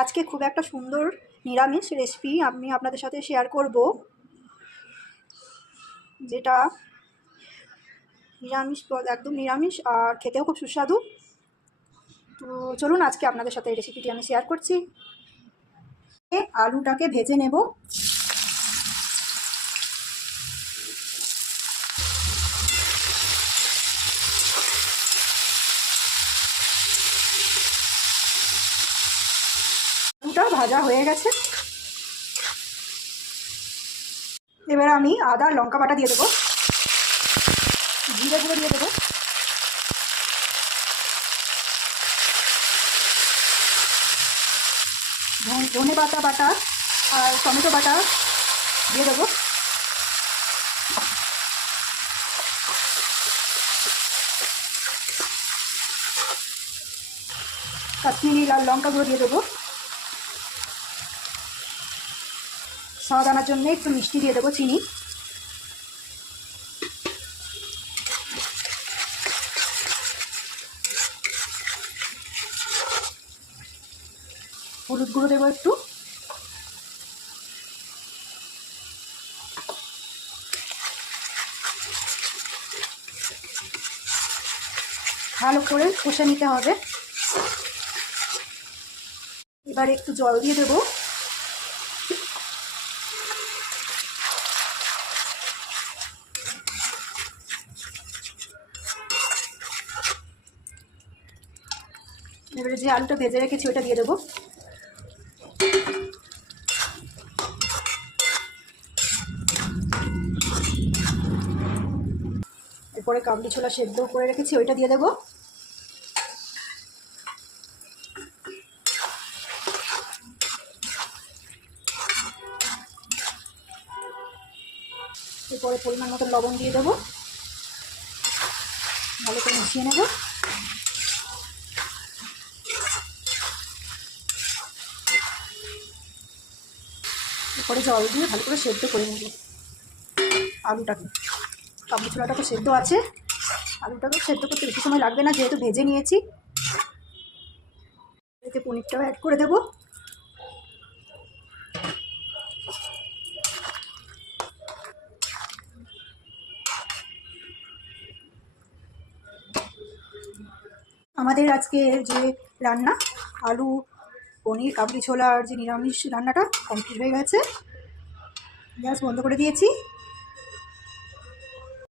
আজকে খুব একটা সুন্দর নিরামিষ রেসিপি আমি আপনাদের সাথে শেয়ার করব, যেটা নিরামিষ, একদম নিরামিষ আর খেতেও খুব সুস্বাদু। তো চলুন আজকে আপনাদের সাথে এই রেসিপিটি আমি শেয়ার করছি। আলুটাকে ভেজে নেব। আলুটা ভাজা হয়ে গেছে। এবার আমি আদা আর লঙ্কা বাটা দিয়ে দেবো, জিরে গুঁড়ো দিয়ে দেবো, ধনে পাতা বাটা আর টমেটো বাটা দিয়ে দেবো, কাশ্মীরি লাল লঙ্কা গুঁড়ো দিয়ে দেবো, স্বাদ আনার জন্য একটু মিষ্টি দিয়ে দেবো, চিনি, হলুদ গুঁড়ো দেবো একটু, ভালো করে কষে নিতে হবে। এবার একটু জল দিয়ে দেবো। এবারে যে আলুটা ভেজে রেখেছি ওটা দিয়ে দেবো। এরপরে কাবলি ছোলা সেদ্ধ করে রেখেছি ওইটা দিয়ে দেবো। এরপরে পরিমাণ মতো লবণ দিয়ে দেবো, ভালো করে মিশিয়ে নেব। এরপরে জল দিয়ে ভালো করে সেদ্ধ করে নেব আলুটাকে। কাবলি ছোলাটা তো সেদ্ধ আছে, আলুটাকে সেদ্ধ করতে বেশি সময় লাগবে না, যেহেতু ভেজে নিয়েছি। এতে পনিরটাও অ্যাড করে দেবো। আমাদের আজকে যে রান্না, আলু পনির কাবলি ছোলার যে নিরামিষ রান্নাটা কমপ্লিট হয়ে গেছে। গ্যাস বন্ধ করে দিয়েছি।